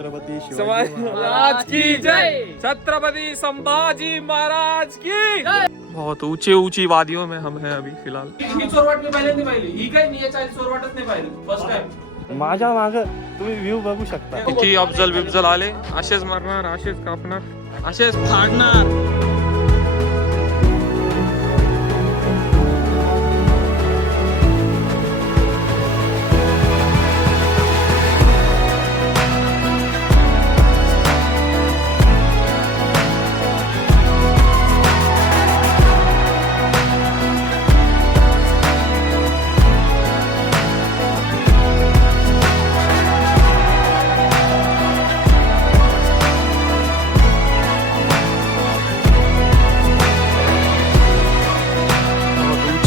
छत्रपती शिवाजी महाराज की जय, छत्रपति संभाजी महाराज की जय। बहुत ऊंची ऊंची वादियों में हम हैं अभी फिलहाल. ही चोरवाट मी पहिल्यांदा पाहिली. ही काय मी याच्या चोरवाटच नाही पाहिली. First time. माझ्या माग तुम्ही व्ह्यू बघू शकता. किती अफजल बिफजल आले. असेच मारणार, असेच कापणार, असेच फाडणार.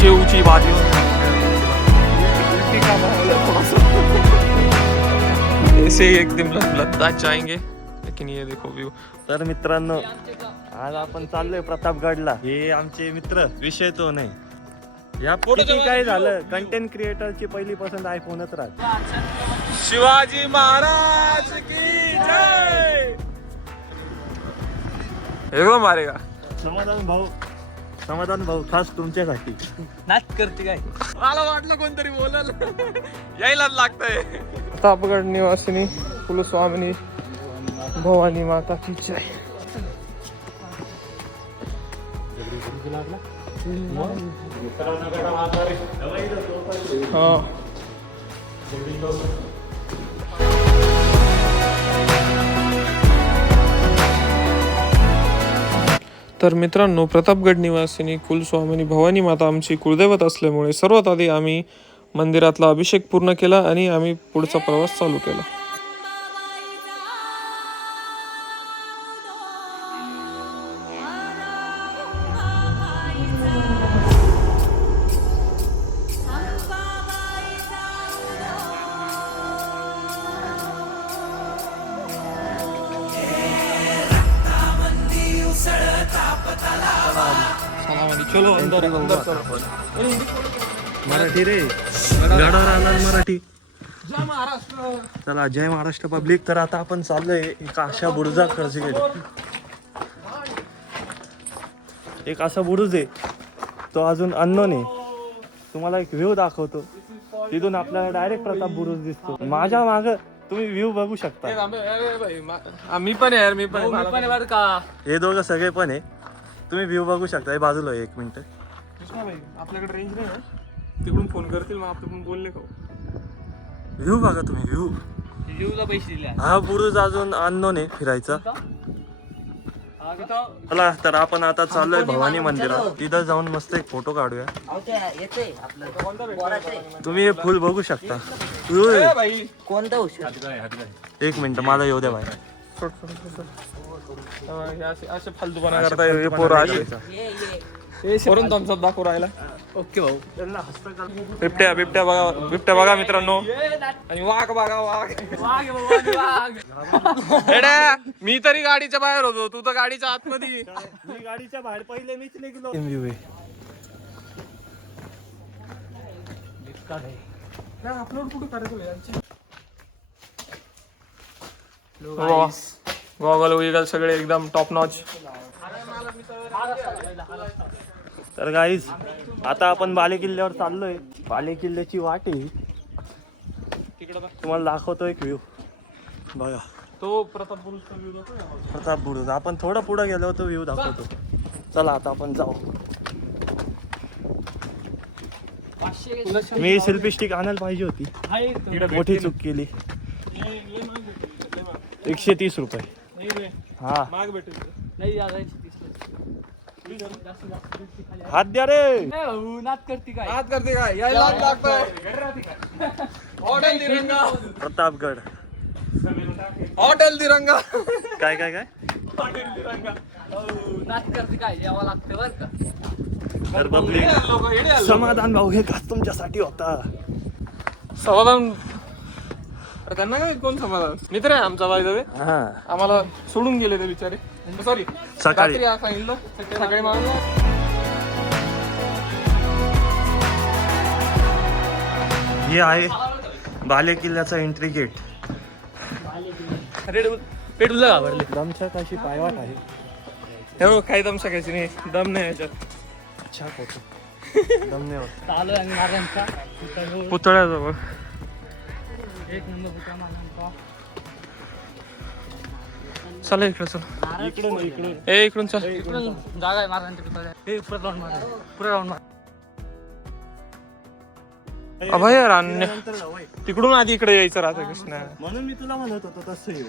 ऊंची वादियों में उल्टी का माहौल है थोड़ा सा. ऐसे ही एक दिन लद्दाख जाएंगे. लेकिन ये देखो व्यू. तर मित्रांनो आज आपण चाललोय प्रतापगडला. हे आमचे मित्र विषय तो नाही. या किती काय झालं कंटेंट क्रिएटरची पहिली पसंत आयफोनच राहत. शिवाजी महाराज की जय. एकदम मारेगा. समाधान भाऊ खास तुमच्यासाठी. नाच करते काय. मला वाटलं कोणतरी बोलल. यायलाच लागतंय. प्रतापगड निवासिनी कुलस्वामिनी भवानी माता की जय. हा. तर मित्रांनो प्रतापगड निवासिनी कुलस्वामिनी भवानी माता आमची कुलदैवत असल्यामुळे सर्वात आधी आम्ही मंदिरातला अभिषेक पूर्ण केला आणि आम्ही पुढचा प्रवास चालू केला. चलो अंदर मराठी रे गाडावर आला मराठी. चला जय महाराष्ट्र पब्लिक. तर आता आपण चाललोय एक अशा बुरुजा कर्जगेट. एक असा बुरुज आहे तो अजून अननोन आहे. तुम्हाला एक व्ह्यू दाखवतो. तिथून आपल्याला डायरेक्ट प्रताप बुरुज दिसतो. माझ्या माग तुम्ही व्ह्यू बघू शकता. मी पण यार मी पण बरं का. हे दोघं सगळे पण आहे. तुम्ही व्ह्यू बघू शकता. हे बाजूला आहे. 1 मिनिट. आपल्याकडे रेंज नाही ना. तिकडून फोन करतील मग आपण बोलले का. व्ह्यू बघा तुम्ही व्ह्यू. जीवला पैसे दिले. हा बुरुज अजून अननोन आहे फिरायचा. चला तर आपण आता चाललोय भवानी मंदिरात. तिथं जाऊन मस्त एक फोटो काढूया. तुम्ही हे फुल बघू शकता. कोणता एक मिनिट मला येऊ द्या बाहेर. असे फालतूपणा करताय पोरं असे. वरून तुमचा दाखवू राहिला. ओके भाऊ. बिबट्या बिबट्या बघा. बिबट्या बघा मित्रांनो. आणि वाघ बघा वाघ. एड्या, मी तरी गाडीच्या बाहेर होतो. तू तर गाडीच्या आतमध्ये. मी गाडीच्या बाहेर पहिले मीच निघलो. अपलोड कुठे करायचं. गॉगल विगल सगळे एकदम टॉप नॉच. तर गाईज आता आपण बाले किल्ल्यावर चाललोय. बाले किल्ल्याची वाट आहे. तुम्हाला दाखवतो एक व्ह्यू बघा. तो प्रताप बुरुजचा व्ह्यू दाखव. प्रताप बुरुज. आपण थोडं पुढे गेलो तो व्ह्यू दाखवतो. चला आता आपण जाऊ. मी सेल्फी स्टिक आणायला पाहिजे होती. मोठी चूक केली. 130 रुपये. हा हात द्या रे. नाच करते काय. हात करते काय. यायला लागतंय. हॉटेल तिरंगा. प्रतापगड हॉटेल तिरंगा. काय काय काय हॉटेल तिरंगा. नाच करते काय. यावं लागतं बरं का. तर पब्लिक समाधान भाऊ हे खास तुमच्यासाठी होता. समाधान. त्यांना काय कोण समाधान. मित्र आहे आमचा बाय. हा आम्हाला सोडून गेले ते बिचारे. सॉरी सकाळी सांगितलं सकाळी मारलं. हे आहे बाले किल्ल्याचा एंट्री गेट. पेट तुला घाबरले. दमछाक अशी पायवाट आहे. हे बघ, काही दम सकायची नाही, दम नाही याच्यात. छाक होतो. दम नाही होत. चालू आहे महाराजांचा पुतळ्याजवळ. एक नंबर पुतळा महाराजांचा. चला इकडे चल. इकडून इकडून ए इकडून चल. इकडून जागा आहे महाराजांच्या पुतळ्या. हे पुढे जाऊन मारा, पुढे जाऊन मारा. अभयारण्य तिकडून आधी इकडे यायचं राधाकृष्ण. म्हणून मी तुला म्हणत होतो तसं येऊ.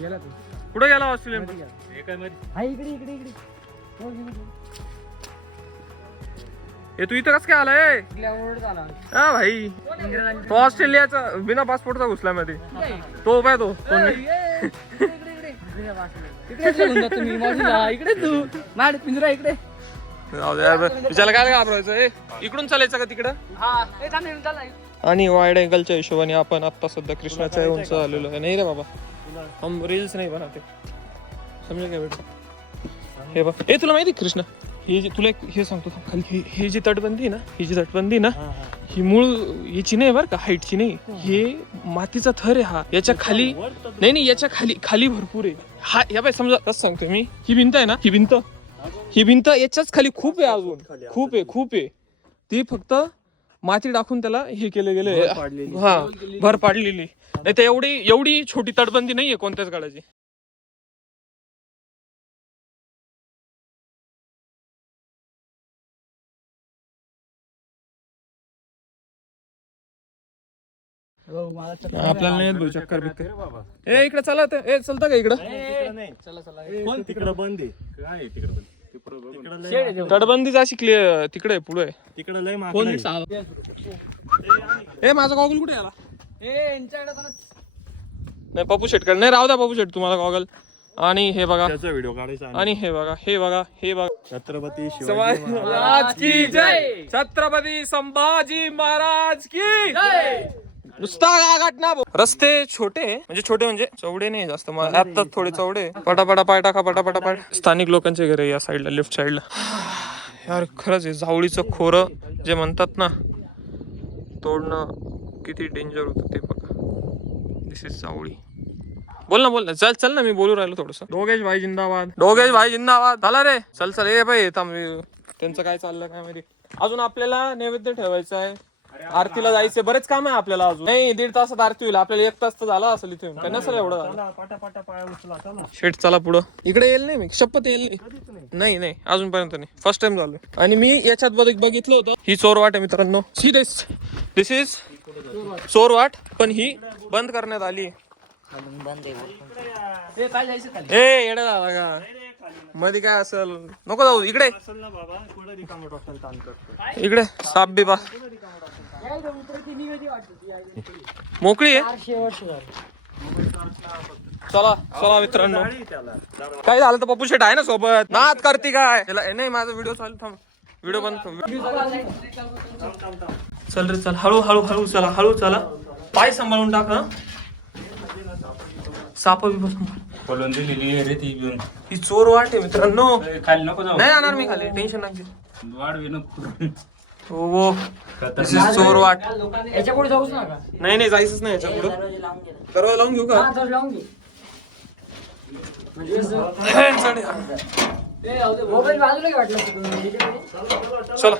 गेला तू. कुठे गेला ऑस्ट्रेलियन? हा इकडे इकडे इकडे. हे तू इथं कसं काय आलाय? ओरडत आला. हा भाई, तो ऑस्ट्रेलियाचा बिना पासपोर्टचा घुसला मध्ये. तो उपाय तो कोण? इकडे तू माड पिंजरा इकडे. त्याला काय घाबरायचं? इकडून चालायचं का तिकडं? हा ए थांब इकडून चाल. आणि वाईड अँगलच्या हिशोबाने आपण आता सध्या कृष्णाच्या उंच आलेलो आहे. नाही रे बाबा, हम रील्स नाही बनवते, समजेल का बेटा? हे बघ, ए तुला माहिती कृष्णा, हे जे तुला हे सांगतो खाली, हे जी तटबंदी ना, ही जी तटबंदी ना, ही मूळ याची नाही बरं का, हाईटची नाही. हे मातीचा थर आहे हा. याच्या खाली नाही, याच्या खाली भरपूर आहे. हा या बाय समजा कसं सांगतोय मी, ही भिंत आहे ना, ही भिंत याच्याच खाली खूप आहे, अजून खूप आहे. ती फक्त माती टाकून त्याला हे केलं गेलं. हा, भर पाडलेली. नाही तर एवढी छोटी तटबंदी नाहीये कोणत्याच गडाची. आपल्याला नाही भाऊ चक्कर बिक्कर. ए इकडे चला, ए चलता का इकडं? तिकडं बंद आहे. काय तिकडं तटबंदीच अशी क्लिअर तिकडे पुढे. तिकडं लय मागं आहे. ए माझा गॉगल कुठे आला? यांच्याकडे नाही पप्पू शेट कडे नाही, राहू द्या पप्पू शेट तुम्हाला गॉगल. आणि हे बघा, त्याचा व्हिडिओ काढायचा. आणि हे बघा. छत्रपती शिवाजी महाराज की जय. छत्रपती संभाजी महाराज की जय. नुसता गागाट ना. रस्ते छोटे म्हणजे चौडे नाही जास्त, आता थोडे चौडे. पटापटा पाय टाका, पटापटा पाय. स्थानिक लोकांचे घर आहे या साईडला, लेफ्ट साईडला. यार खरंच आहे, जावळीचं खोरं जे म्हणतात ना, तोडणं किती डेंजर होतं ते बघा. दिस इज जावळी. बोल ना चल ना, मी बोलू राहिलो थोडस. डोगेश भाई जिंदाबाद. झाला रे, चल ए भाई थांब. त्यांचं काय चाललं काय माहिती. अजून आपल्याला नैवेद्य ठेवायचं आहे, आरतीला जायचं, बरेच काम आहे आपल्याला अजून. नाही 1.5 तासात आरती होईल, आपल्याला 1 तास तर झाला असेल इथे. काय नसेल एवढं झालं. शेट चला पुढं. इकडे येईल नाही मी, शपथ येईल नाही अजूनपर्यंत नाही. फर्स्ट टाइम झालं. आणि मी याच्यात बघितलं होतं, ही चोरवाट आहे मित्रांनो. दिस इज चोरवाट, पण ही बंद करण्यात आली. ए येडा झाला का मध्ये? काय असेल नको जाऊ इकडे. इकडे साप बी बा मोकळी आहे. चला मित्रांनो, काय झालं तर पप्पू शेट आहे ना सोबत. नाद करते काय नाही. माझा व्हिडिओ चालू, थांब व्हिडिओ बंद. चल रे चल, हळू चला. पाय सांभाळून टाका. साप बी बोलून दिलेली रे ती घेऊन. ही चोर वाट आहे मित्रांनो. खाली नको जाऊ. नाही जाणार मी खाली, टेन्शन नका. वाढ नको. हो दिस इज चोर वाट. याच्या पुढे जाऊच नका. नाही जायचंच नाही याच्या पुढे. दरवाजा लावून घेऊ का? लावून घे. चला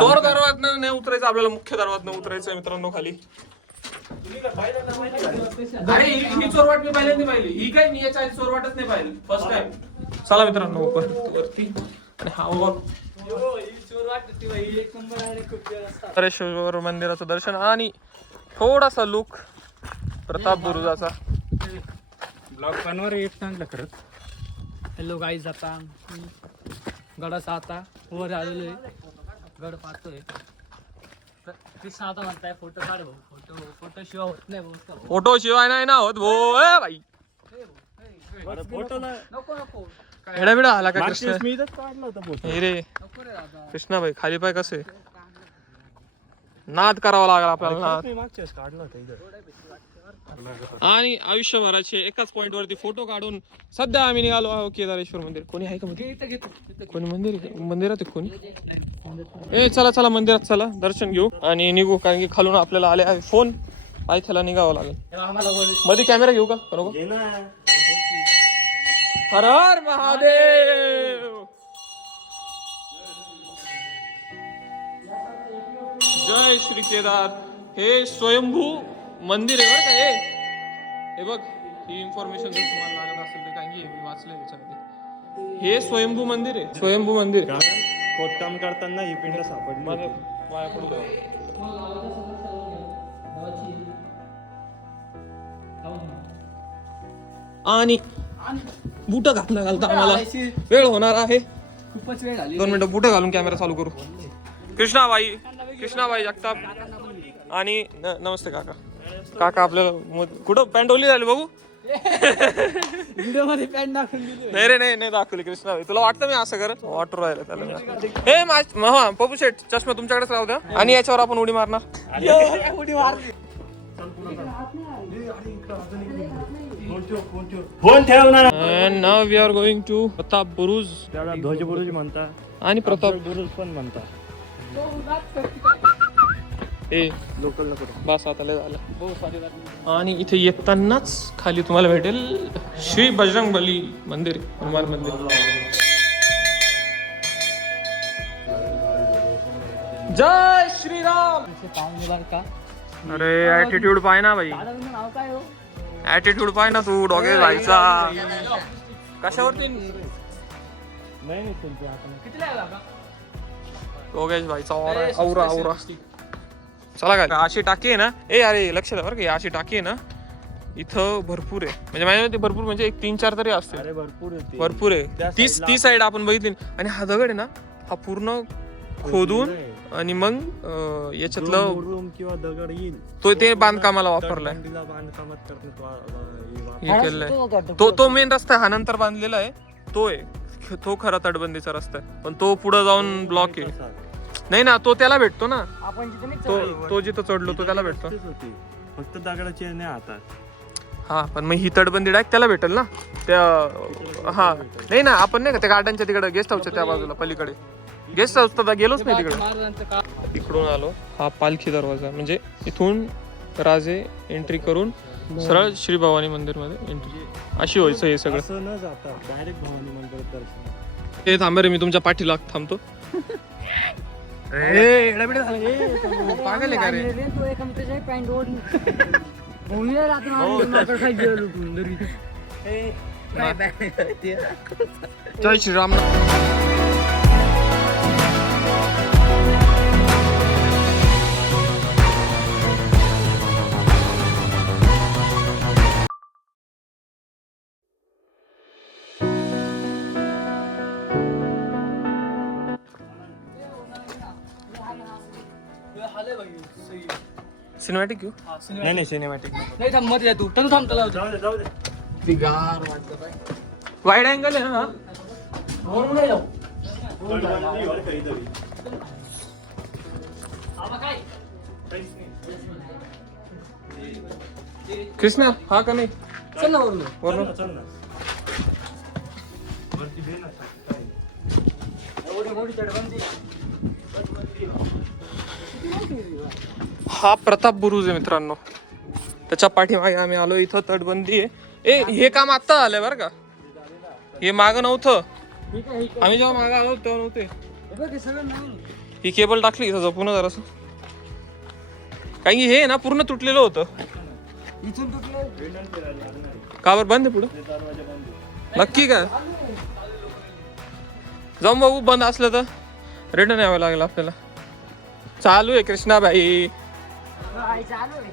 चोर दरवाजात नाही उतरायचं, आपल्याला मुख्य दरवाजात उतरायचं मित्रांनो खाली. अरे ही चोरवाट मी पहिल्यांदा पाहिली. ही काय मी याच्या आधी चोरवाटच नाही पाहिली, फर्स्ट टाइम. चला मित्रांनो वरती. आणि हा हरेश्वर मंदिराचं दर्शन आणि थोडासा लुक प्रताप बुरुजाचा. ब्लॉग बनवर एक चांगलं करत. हॅलो गाईज, आता गडाचा आता वर आलेलो आहे. गड पाहतोय. कृष्णा आता म्हणताय फोटो काढ भाऊ. फोटो शिवाय होत नाही भाऊ. फोटो शिवाय नाही ना होत भो भाई. नको एडा बिडा आला का कृष्ण? मी इथंच काढला होता फोटो. रे नको रे दादा. कृष्णा भाई खाली पाय कसे नाद करावा लागला आपल्याला नाद. मी मागच्या वेळेस काढलं होतं इथं. आणि आयुष्यभराचे एकाच पॉइंट वरती फोटो काढून सध्या आम्ही निघालो आहोत केदारेश्वर मंदिर. कोणी आहे का मध्ये? कोणी मंदिर आहे का? मंदिरात आहे कोणी? ए चला चला मंदिरात चला, दर्शन घेऊ आणि निघू, कारण की खालून आपल्याला आले आहे फोन. पायथ्याला निघावं लागेल. मध्ये कॅमेरा घेऊ का? बरोबर. घे ना. हर हर महादेव. जय श्री केदार. हे स्वयंभू मंदिर आहे बरं का हे बघ. ही इन्फॉर्मेशन जर तुम्हाला लागत असेल तर काही मी वाचलंय याच्यामध्ये. हे स्वयंभू मंदिर आहे, स्वयंभू मंदिर. खोदकाम करताना ही पिंड सापडली. माझं पाया पडू द्या. आणि बुट घालता आम्हाला वेळ होणार आहे. खूपच वेळ झाली. 2 मिनिटं बुट घालून कॅमेरा चालू करू. कृष्णाबाई जगताप आणि नमस्ते काका. काका आपल्याला कुठं पॅन्टोली झाली बघू. व्हिडिओ मध्ये पॅन्ट दाखवून दिली. नाही रे नाही दाखवली कृष्णाबाई. तुला वाटतं मी असं करत? वाटू राहिलं त्याला. हे पप्पू शेट चष्मा तुमच्याकडेच राहू द्या आणि याच्यावर आपण उडी मारणार. उडी मारली. फोन ठेव ना. And now we are going to Pratap बुरुज. त्याला ध्वज बुरुज म्हणता आणि प्रताप बुरुज पण म्हणता. ए लोकल नको. बस आता लय झालं. आणि इथे येतानाच खाली तुम्हाला भेटेल श्री बजरंगबली मंदिर, हनुमान मंदिर. जय श्रीराम. पाहुणे बरं का. अरे ऍटिट्यूड पाय ना भाई, दादाचं नाव काय हो? ऍटिट्यूड पाय ना तू. डॉगे जायचा कशावरती? नाही तुमच्या हाताने. किती लागला का? डॉगेश भाईचा औरा. चला काय अशी टाकी आहे ना. ए अरे लक्ष द्या बरं का, अशी टाकी आहे ना इथं भरपूर आहे. म्हणजे माझ्या भरपूर म्हणजे एक 3-4 तरी असते. अरे भरपूर आहे. ती साईड आपण बघितली. आणि हा दगड आहे ना, हा पूर्ण खोदून आणि मग याच्यातलं रूम किंवा दगड येईल तो ते बांधकामाला वापरलाय. बांधकामात हे केलंय. तो मेन रस्ता हा नंतर बांधलेला आहे. तो आहे तो खरा तटबंदीचा रस्ता आहे. पण तो पुढे जाऊन ब्लॉक आहे. नाही ना, तो त्याला भेटतो ना. आपण जिथे नाही तो जिथं चढलो तो त्याला भेटतो. फक्त दगडाची नाही हातात. हा पण मग ही तटबंदी डायरेक्ट त्याला भेटेल ना. त्या हा नाही ना, आपण नाही का त्या गार्डनच्या तिकडे गेस्ट हाऊसच्या त्या बाजूला पलीकडे गेस्ट हाऊस तर गेलोच नाही तिकडे. महाराजांचं का. इकडून आलो. हा पालखी दरवाजा, म्हणजे इथून राजे एंट्री करून सरळ श्री भवानी मंदिर मध्ये एंट्री. अशी व्हायचं हे सगळं. असं न जाता डायरेक्ट भवानी मंदिरात दर्शन. ते थांबे रे, मी तुमच्या पाठीला थांबतो. पागल आहे का रे? तो एका मित्राच्या पॅन्ट ओढली. भूमीला रात्री मात्र काय गेलो लुटून घरी. जय श्रीराम. सिनेमॅटिक घेऊ? नाही सिनेमॅटिक नाही थांब मध्ये तू तू थांब. त्याला जाऊ दे. वाईड अँगल आहे ना. म्हणून नाही जाऊ. कृष्णा हा का नाही? चल ना वरून. वरून चल ना. वरती दे ना. एवढी मोठी तटबंदी. हा प्रताप बुरुज आहे मित्रांनो. त्याच्या पाठीमागे आम्ही आलो. इथं तटबंदी आहे. ए हे काम आत्ता झालंय बरं का. हे मागं नव्हतं. आम्ही जेव्हा मागं आलो तेव्हा नव्हते. सगळं नाही. ही केबल टाकली इथं जपून जरासं. कारण की हे ना पूर्ण तुटलेलं होतं. इथून तुटलं. का बरं बंद आहे पुढं? नक्की का? जाऊन बघू. बंद असलं तर रिटर्न यावं लागेल आपल्याला. चालू आहे कृष्णाबाई. चालू आहे.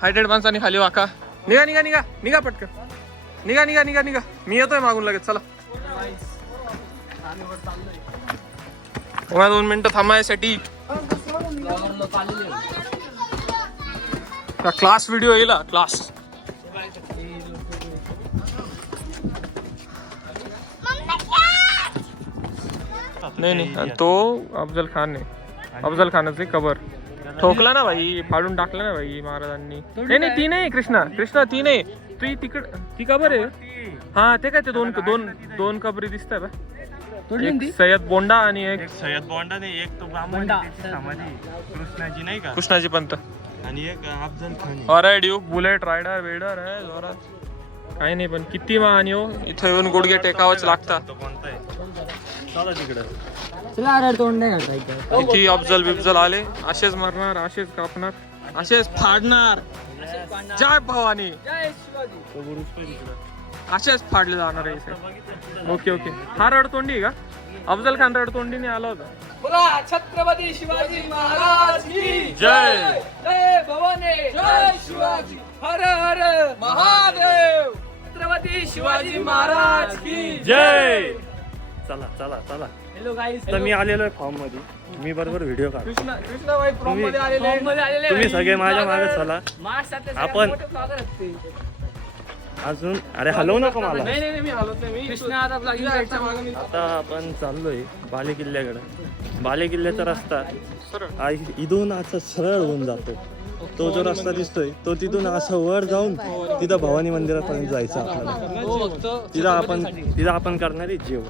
हायटेड माणसाने खाली वाका. निघा निघा निघा निघा पटकन. निघा निघा निघा निघा. मी येतोय मागून लगेच. चला 2 मिनिटं थांबायसाठी. क्लास व्हिडिओ येईल. क्लास नाही नाही आणि तो अफजल खान आहे. अफजल खानाचे कबर ठोकला ना भाई, फाडून टाकलं ना भाई महाराजांनी. नाही नाही ती नाही कृष्णा ती नाही, ती तिकड ती कबर आहे. हा ते काय ते दोन दोन दोन कबरी दिसतात बा. एक सय्यद बोंडा आणि एक सय्यद बोंडा नाही, एक तो ब्राह्मण समाधी कृष्णाजी नाही का, कृष्णाजी पंत आणि एक अफजल खान. अरे ड्यू बुलेट रायडर वेडर आहे जोरात. काही नाही पण किती मान हो, इथं येऊन गुडघे टेकावंच लागतात. तो कोणता आहे? चला तिकडं. किती अफजल बिफजल आले, असेच मारणार, असेच कापणार, असेच फाडणार. जय भवानी, तो बुरुज पण तिकडं. असेच फाडले जाणार आहे इथे. Okay okay. हा रडतोंडी आहे का? अफजल खान रडतोंडीने आला होता. बोला छत्रपती शिवाजी महाराज की जय. जय भवानी, जय शिवाजी, हर हर महादेव. छत्रपती शिवाजी महाराज की जय. चला चला चला. हॅलो गाईस, तर मी आलेलो आहे फॉर्म मध्ये, मी बरोबर व्हिडिओ काढ. कृष्णा भाई फ्रॉम मध्ये आलेले. तुम्ही सगळे माझ्या मागे चला. आपण आपण अजून अरे हलवू नको मला. नाही नाही मी हलत नाही. मी कृष्णा आता ब्लॉगिंग करायचा मागे मी. आता आपण चाललोय बाले किल्ल्याकडे. बाले किल्ल्याचा रस्ता सरळ. इथून असा सरळ होऊन जातो. तो जो रस्ता दिसतोय तो तिथून असं वर जाऊन तिथं भवानी मंदिरापर्यंत जायचं आपल्याला. तिथं आपण करणार आहे जेवण.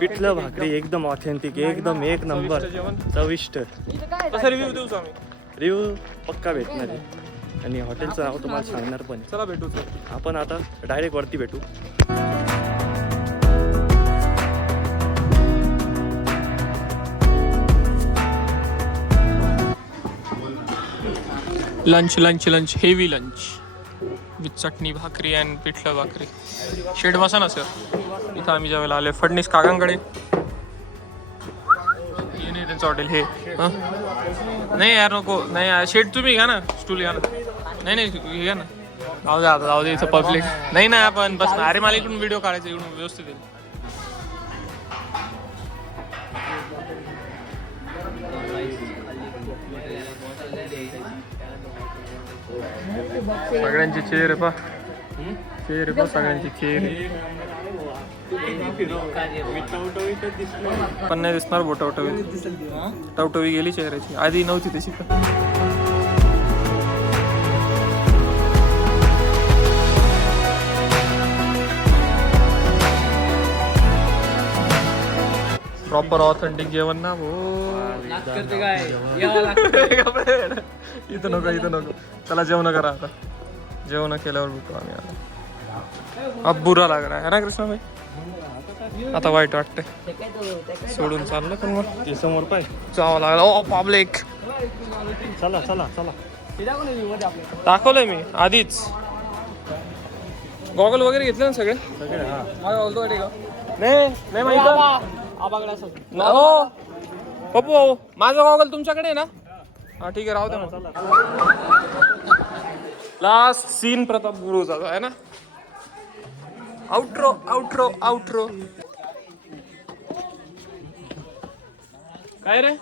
पिठलं भाकरी एकदम ऑथेंटिक, एकदम एक नंबर चविष्ट. तसा रिव्ह्यू देऊ आम्ही. रिव्ह्यू पक्का भेटणार आहे आणि हॉटेलचं नाव तुम्हाला सांगणार पण आहे. चला भेटू. आपण आता डायरेक्ट वरती भेटू. Lunch lunch lunch heavy lunch with chutney bhakri and पिठलं भाकरी. शेड बसा ना सर. इथं आम्ही जेवायला आले फडणीस काकांकडे. हे नाही त्यांचं हॉटेल हे. नाही यार नको. नाही यार शेड तुम्ही घ्या ना, स्टूल घ्या ना. नाही नाही हे घ्या ना. जाऊ दे इथं पब्लिक नाही ना. आपण बस ना. अरे मला इकडून व्हिडिओ काढायचा, इकडून व्यवस्थित येईल. सगळ्यांची चेअर आहे पा. चेअर आहे पा सगळ्यांची चेअर. पण नाही दिसणार बोटवटवी. टवटवी गेली चेहऱ्याची, आधी नव्हती तशी. प्रॉपर ऑथेंटिक जेवण ना भो. करते काय यावं लागतं. इथं नको. चला जेवण करा आता. जेवण केल्यावर भेटू आम्ही आता. अब बुरा लाग रहा है ना कृष्णा भाई. आता वाईट वाटतंय. सोडून चाललं पण मग ते समोर पाय. जावं लागलं. ओ पब्लिक. चला चला चला. दाखवलंय मी आधीच. गॉगल वगैरे घेतले ना सगळे. नाही माहिती. हो पप्पू माझा गॉगल तुमच्याकडे आहे ना. हा ठीक आहे राहू दे मग. लास्ट सीन प्रताप गुरुचा आहे ना. आउट्रो. काय रे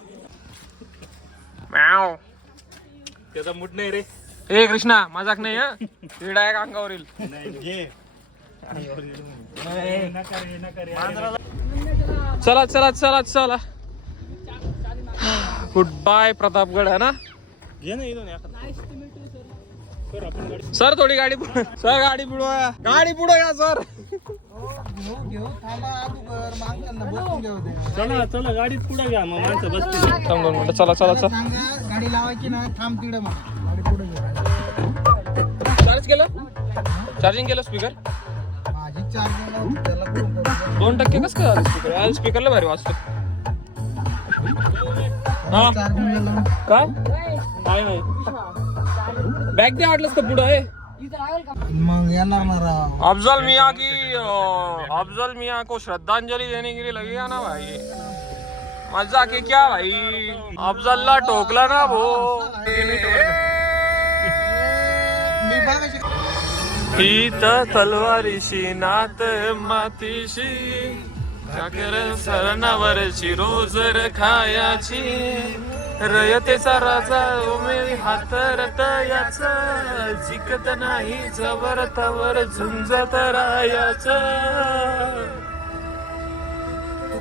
मॅव. त्याचा मूड नाही रे. हे कृष्णा मजाक नाही हा. ते डायरेक्ट अंगावर येईल. चला गुड बाय प्रतापगड है ना. घे ना इथून सर थोडी गाडी पुढे. सर गाडी पुढे. गाडी पुढे या सर. चला चला गाडीत पुढे घ्या मग माणसं बसतील. थांब 2 मिनिटं. चला गाडी लावायची ना. थांब तिकडे मग गाडी पुढे घेऊन. चार्ज केलं. चार्जिंग केलं स्पीकर. माझी चार्जिंग त्याला करून 2% कसं काय स्पीकर. स्पीकरला भारी वाजतो. हा चार्जिंग लावून काय नाही. बॅग दे वाटलंस तर पुढं आहे. मग येणार ना राव. अफजल मियाँ को श्रद्धांजलि देने के लिए लगेगा ना भाई. मजा के क्या भाई. अफजलला ठोकला ना भो. मी बघायची. हित तलवारीशी नात मातीशी ठाकर सरणावरची रोजर खायाची. रयतेचा राजा उमेवी हातरत याच. जिकत नाही जबर तवर झुंजत रायाच.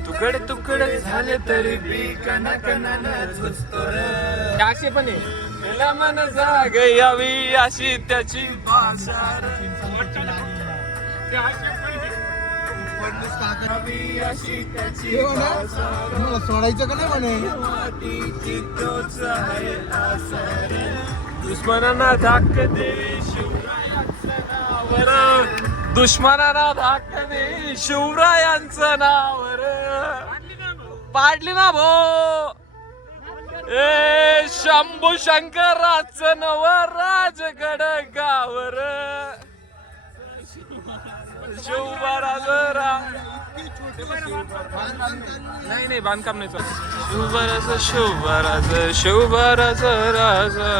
तुकड तुकड झाले तरी बी कना कनानं झुजतो रे. असे पण आहे त्याला मन जाग यावी अशी त्याची भाषा रे. अशी त्याची हे म्हणा, तुम्हाला सोडायचं का नाही म्हणे दुश्मनांना धाक दे शिवरायांचं नावर. दुश्मनांना धाक दे शिवरायांचं नावर. पाडली ना भो ए शंभू शंकराचं नव राजगड गावर. शिवराज नाही नाही बांधकाम नाही चालत. शिवराज शिवराज शिवराज राजा